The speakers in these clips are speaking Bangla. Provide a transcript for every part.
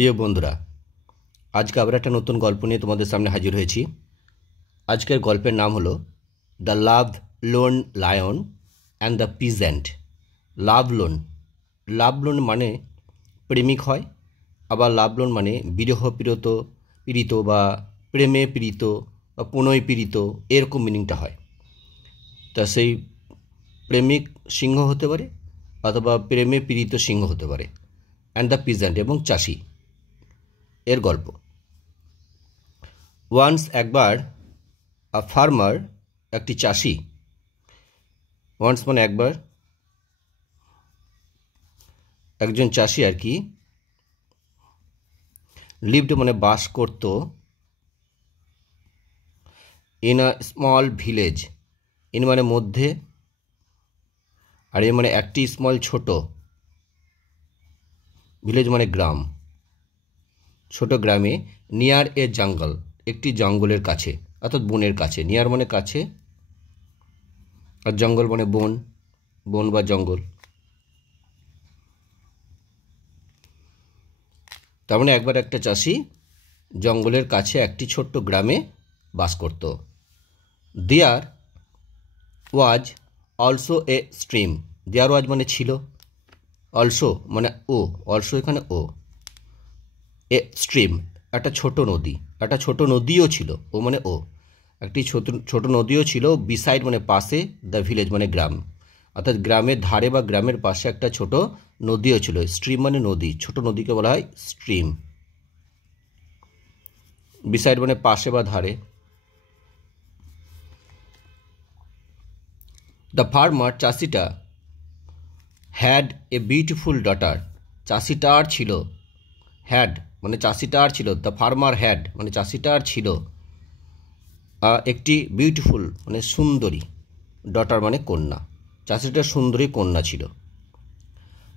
প্রিয় বন্ধুরা, আজকে আবার একটা নতুন গল্প নিয়ে তোমাদের সামনে হাজির হয়েছি। আজকের গল্পের নাম হলো the love loan lion and the peasant. Love loan মানে প্রেমিক হয়, আবার লাভ লোন মানে বিরহ পীড়িত বা প্রেমে পীড়িত বা প্রণয় পীড়িত, এরকম মিনিংটা হয়। তা সেই প্রেমিক সিংহ হতে পারে অথবা প্রেমে পীড়িত সিংহ হতে পারে। অ্যান্ড দ্য পিজেন্ট এবং চাষি এর গল্প। ওয়ান্স একবার আ ফার্মার, একটি চাষি। ওয়ান্স মানে একবার, একজন চাষি আর কি। লিভড মানে বাস করত। In a small village, in মানে মধ্যে, আর এ মানে একটি স্মল ছোট, ভিলেজ মানে গ্রাম, ছোট গ্রামে। নিয়ার এ জঙ্গল, একটি জঙ্গলের কাছে, অর্থাৎ বনের কাছে। নিয়ার মানে কাছে, আর জঙ্গল মানে বন, বন বা জঙ্গল। তার মানে একবার একটা চাষি জঙ্গলের কাছে একটি ছোট্ট গ্রামে বাস করত। দেয়ার ওয়াজ অলসো এ স্ট্রিম। দেয়ার ওয়াজ মানে ছিল, অলসো মানে ও, অলসো এখানে ও, এ স্ট্রিম একটা ছোট নদী, একটা ছোট নদীও ছিল। ও মানে ও, একটি ছোট নদীও ছিল। বিসাইড মানে পাশে, দ্য ভিলেজ মানে গ্রাম, অর্থাৎ গ্রামের ধারে বা গ্রামের পাশে একটা ছোট নদীও ছিল। স্ট্রিম মানে নদী, ছোট নদীকে বলা হয় স্ট্রিম। বিসাইড মানে পাশে বা ধারে। দ্য ফার্মার, চাষিটা, হ্যাড এ বিউটিফুল ডটার, চাষিটার ছিল, হ্যাড মানে চাষিটার ছিল, দ্য ফার্মার হ্যাড মানে চাষিটার ছিল, একটি বিউটিফুল মানে সুন্দরী, ডটার মানে কন্যা, চাষিটার সুন্দরী কন্যা ছিল।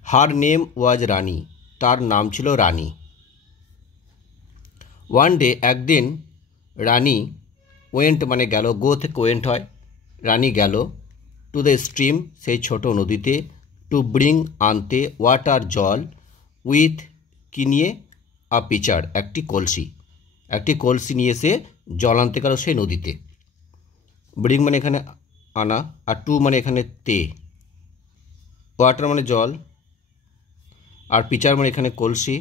হার নেম ওয়াজ রানী, তার নাম ছিল রানী। ওয়ান ডে, একদিন, রানী, ওয়েন্ট মানে গেল, গো থেকে ওয়েন্ট হয়, রানী গেল, টু দ্য স্ট্রিম সেই ছোট নদীতে, টু ব্রিং আনতে, ওয়াটার জল, উইথ কি নিয়ে, আ পিচার একটি কলসি, একটি কলসি নিয়ে সে জল আনতে গেল সেই নদীতে। ব্রিং মানে এখানে আনা, আর টু মানে এখানে তে, ওয়াটার মানে জল, আর পিচার মানে এখানে কলসি,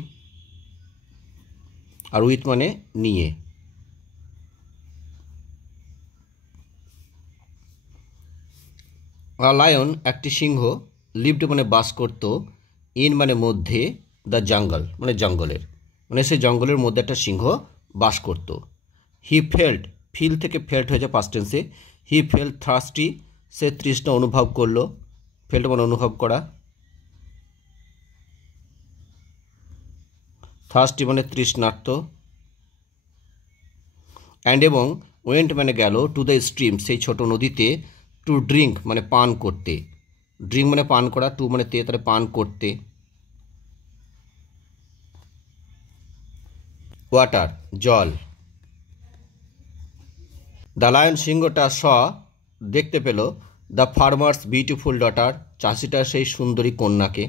আর উইথ মানে নিয়ে। লায়ন একটি সিংহ, লিভড মানে বাস করত, ইন মানে মধ্যে, দ্য জঙ্গল মানে জঙ্গলের, মানে সেই জঙ্গলের মধ্যে একটা সিংহ বাস করত। হি ফেল্ট, ফিল থেকে ফেল্ট হয়েছে past tense. He felt thirsty, সে তৃষ্ণা অনুভব করলো। ফেল্ট মানে অনুভব করা, থার্স্টি মানে তৃষ্ণার্ত। অ্যান্ড এবং ওয়েন্ট মানে গেল, টু দ্য স্ট্রিম সেই ছোট নদীতে, টু ড্রিঙ্ক মানে পান করতে, ড্রিঙ্ক মানে পান করা, টু মানে তে, তাহলে পান করতে। ওয়াটার জল। দ্য লায়ন সিংহটা দেখতে পেল, দ্য ফার্মার্স বিউটিফুল ডটার চাষিটার সেই সুন্দরী কন্যাকে।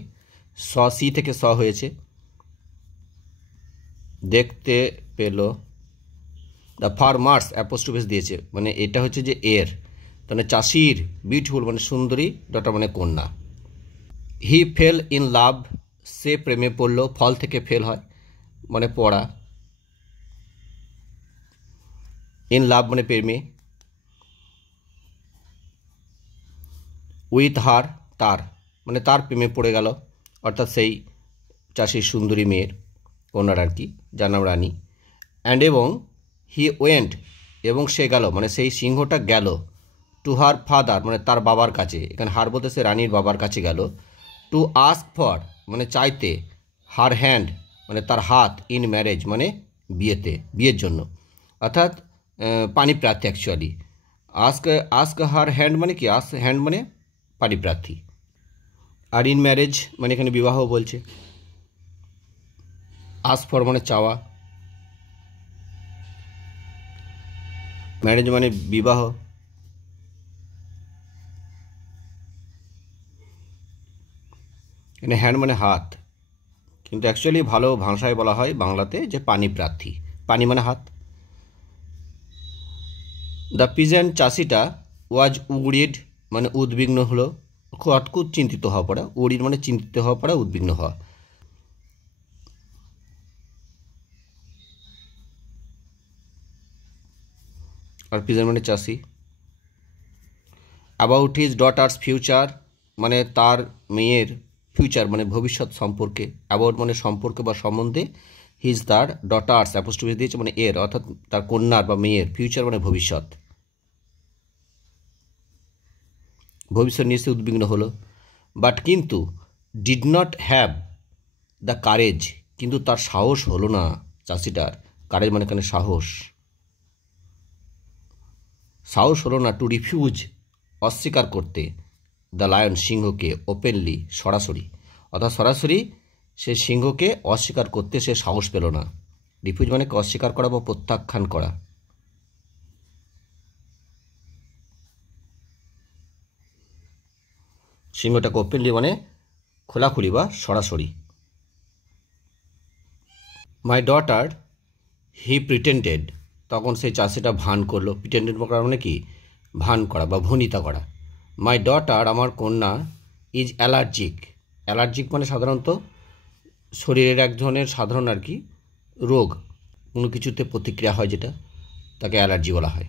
সি থেকে হয়েছে, দেখতে পেল। দ্য ফার্মার্স অ্যাপোস্ট্রোফিস দিয়েছে, মানে এটা হচ্ছে যে এর, তাহলে চাষির, বিউটিফুল মানে সুন্দরী, ডটার মানে কন্যা। হি ফেল ইন লাভ, সে প্রেমে পড়ল, ফল থেকে ফেল হয় মানে পড়া, ইন লাভ মানে প্রেমে। উইথ হার, তার মানে তার প্রেমে পড়ে গেল, অর্থাৎ সেই চাষির সুন্দরী মেয়ের, কন্যার আর কি, যার নাম রানী। অ্যান্ড এবং হি ওয়েন্ট এবং সে গেল মানে সেই সিংহটা গেল, টু হার ফাদার মানে তার বাবার কাছে, এখানে হার বলতে সে রানীর বাবার কাছে গেল। টু আস্ক ফর মানে চাইতে, হার হ্যান্ড মানে তার হাত, ইন ম্যারেজ মানে বিয়েতে, বিয়ের জন্য, অর্থাৎ পাণিপ্রার্থী actually. Ask ask her hand মানে কি, আস্ক হ্যান্ড মানে পাণিপ্রার্থী, আর ইন ম্যারেজ মানে এখানে বিবাহ বলছে। আস্ক ফর মানে চাওয়া, ম্যারেজ মানে বিবাহ। এখানে হ্যান্ড মানে হাত, কিন্তু অ্যাকচুয়ালি ভালো ভাষায় বলা হয় বাংলাতে যে পানি প্রার্থী, পানি মানে হাত। দ্য পিজেন্ট চাষিটা ওয়াজ উগরিড মানে উদ্বিগ্ন হলো, খুব চিন্তিত হওয়া পড়া, উড়ির মানে চিন্তিত হওয়া পড়া, উদ্বিগ্ন হওয়া। আর পিজেন্ট মানে চাষি। অ্যাবাউট হিজ ডটার্স ফিউচার মানে তার মেয়ের ফিউচার মানে ভবিষ্যৎ সম্পর্কে, অ্যাবাউট মানে সম্পর্কে বা সম্বন্ধে, হিজ তার ডটার্স অ্যাপোস্ট্রফি দিয়েছে মানে এর, অর্থাৎ তার কন্যার বা মেয়ের, ফিউচার মানে ভবিষ্যৎ, ভবিষ্যৎ নিয়ে সে উদ্বিগ্ন হলো। বাট কিন্তু did not have the courage, কিন্তু তার সাহস হলো না চাষিটার, কারেজ মানে এখানে সাহস, সাহস হলো না টু রিফিউজ অস্বীকার করতে, দ্য লায়ন সিংহকে, ওপেনলি সরাসরি, অর্থাৎ সরাসরি সে সিংহকে অস্বীকার করতে সে সাহস পেল না। রিফিউজ মানে অস্বীকার করা বা প্রত্যাখ্যান করা। সিংহটাকে ওপেনলি মানে খোলাখুলি বা সরাসরি। মাই ডটার হি প্রিটেন্ডেড, তখন সেই চাষিটা ভান করলো, প্রিটেন্ডেড করা মানে কি, ভান করা বা ভনিতা করা। মাই ডটার আমার কন্যা ইজ অ্যালার্জিক, অ্যালার্জিক মানে সাধারণত শরীরের এক ধরনের সাধারণ আর কি রোগ, কোনো কিছুতে প্রতিক্রিয়া হয় যেটা, তাকে অ্যালার্জি বলা হয়,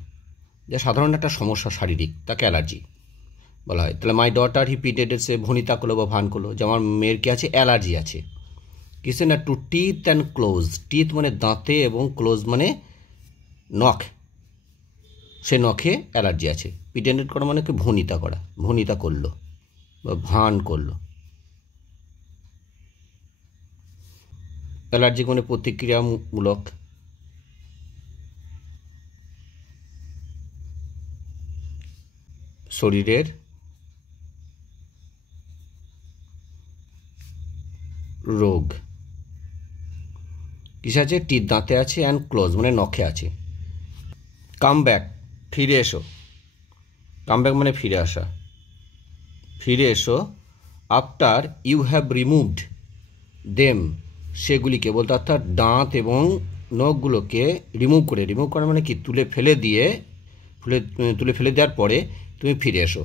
যা সাধারণ একটা সমস্যা শারীরিক, তাকে অ্যালার্জি বলা হয়। তাহলে মাই ডটার হি প্রিটেন্ডেড, সে ভনিতা করলো বা ভান করলো যে আমার মেয়ের কি আছে, অ্যালার্জি আছে, কিসে না, to teeth and close, teeth মানে দাঁতে এবং ক্লোজ মানে নখ, সে নখে অ্যালার্জি আছে। প্রিটেন্ডেড করা মানে কি ভনিতা করা, ভনিতা করলো বা ভান করলো। অ্যালার্জি মানে প্রতিক্রিয়ামূলক। শরীরের রোগ, কিসে আছে, টিথ দাঁতে আছে, অ্যান্ড ক্লোজ মানে নখে আছে। কাম ব্যাক ফিরে এসো, কাম ব্যাক মানে ফিরে আসা, ফিরে এসো। After you have removed them, সেগুলিকে বলতে অর্থাৎ দাঁত এবং নখগুলোকে রিমুভ করে, রিমুভ করা মানে কি তুলে ফেলে দিয়ে, তুলে ফেলে দেওয়ার পরে তুমি ফিরে এসো।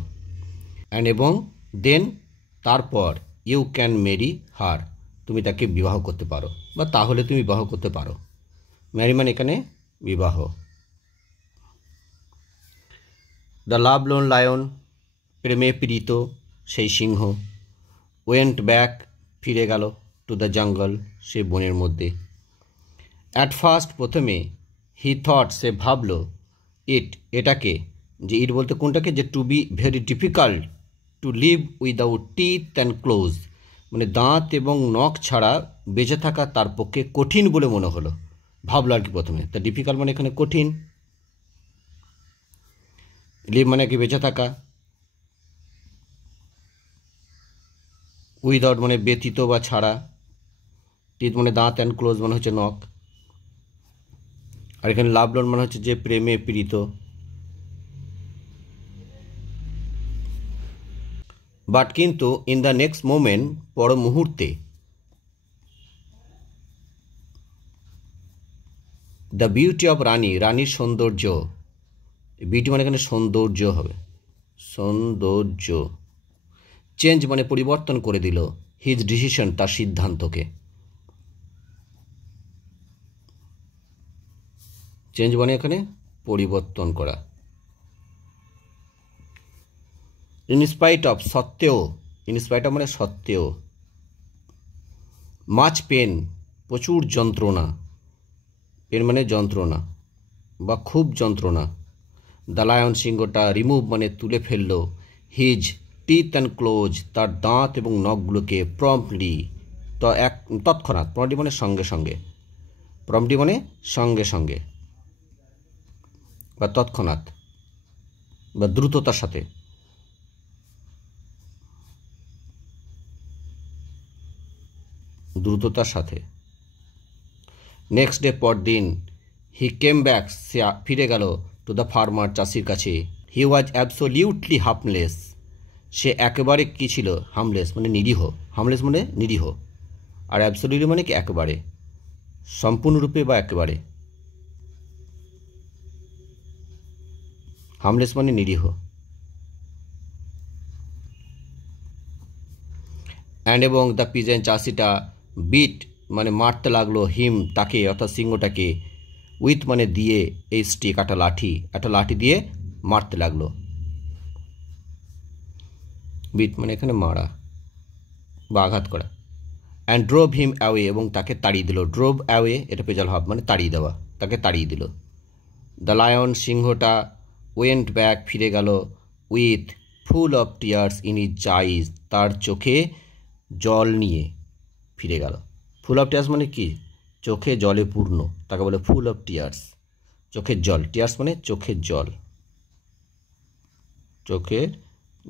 অ্যান্ড এবং দেন তারপর, ইউ ক্যান মেরি হার, তুমি তাকে বিবাহ করতে পারো বা তাহলে তুমি বিবাহ করতে পারো। ম্যারি মানে এখানে বিবাহ। দ্য লাভ লোন লায়ন, প্রেমে পীড়িত সেই সিংহ, ওয়েন্ট ব্যাক ফিরে গেল, টু দ্য জঙ্গল সে বনের মধ্যে। অ্যাট ফার্স্ট প্রথমে, হি থট সে ভাবল, এটাকে, যে ইট বলতে কোনটাকে, যে to be very difficult to live without teeth and close, মানে দাঁত এবং নখ ছাড়া বেঁচে থাকা তার পক্ষে কঠিন বলে মনে হলো, ভাবলো আর কি প্রথমে। তা ডিফিকাল্ট মানে এখানে কঠিন, লিভ মানে কি বেঁচে থাকা, উইদাউট মানে ব্যতীত বা ছাড়া, টিথ মানে দাঁত, অ্যান্ড ক্লোজ মানে হচ্ছে নখ, আর এখানে লাভ লোন মানে হচ্ছে যে প্রেমে পীড়িত। বাট কিন্তু ইন দ্য নেক্সট মোমেন্ট, পর মুহূর্তে, দ্য বিউটি অফ রানী, রানীর সৌন্দর্য, বিউটি মানে এখানে সৌন্দর্য হবে, সৌন্দর্য, চেঞ্জ মানে পরিবর্তন করে দিল, হিজ ডিসিশন তার সিদ্ধান্তকে, চেঞ্জ মানে এখানে পরিবর্তন করা। ইনস্পাইট অফ সত্ত্বেও, ইনস্পাইট অফ মানে সত্ত্বেও, মাচ পেন প্রচুর যন্ত্রণা, পেন মানে যন্ত্রণা বা খুব যন্ত্রণা। দ্য লায়ন সিংহটা রিমুভ মানে তুলে ফেলল, হিজ টিথ অ্যান্ড ক্লোজ তার দাঁত এবং নখগুলোকে, প্রম্পটলি তো তৎক্ষণাৎ, প্রম্পটলি মানে সঙ্গে সঙ্গে, প্রম্পটলি মানে সঙ্গে সঙ্গে বা তৎক্ষণাৎ বা দ্রুততার সাথে। দ্রুততার সাথে। নেক্সট ডে পরদিন, হি কেম ব্যাক সে ফিরে গেল, টু দ্য ফার্মার চাষির কাছে। হি ওয়াজ অ্যাবসোলিউটলি হার্মলেস, সে একেবারে কী ছিল, হার্মলেস মানে নিরীহ, হার্মলেস মানে নিরীহ, আর অ্যাবসলিউটলি মানে কি একেবারে, সম্পূর্ণরূপে বা একেবারে। হার্মলেস মানে নিরীহ। অ্যান্ড এবং দ্য পিজেন চাষিটা বিট মানে মারতে লাগলো হিম তাকে অর্থাৎ সিংহটাকে, উইথ মানে দিয়ে, এই স্টিক একটা লাঠি দিয়ে মারতে লাগলো। বিট মানে এখানে মারা বা আঘাত করা। অ্যান্ড ড্রোভ হিম অ্যাওয়ে এবং তাকে তাড়িয়ে দিল। ড্রোভ অ্যাওয়ে এটা পেজাল ভাব মানে তাড়িয়ে দেওয়া, তাকে তাড়িয়ে দিল। দ্য লায়ন সিংহটা ওয়েন্ট ব্যাক ফিরে গেল with full of tears in his eyes তার চোখে জল নিয়ে ফিরে গেল। ফুল অফ টিয়ার্স মানে কি, চোখে জলে পূর্ণ, তাকে বলে ফুল অফ টিয়ার্স, চোখের জল। টিয়ার্স মানে চোখের জল, চোখের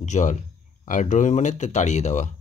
জল। আর ড্রোভিং মানে তাড়িয়ে দেওয়া।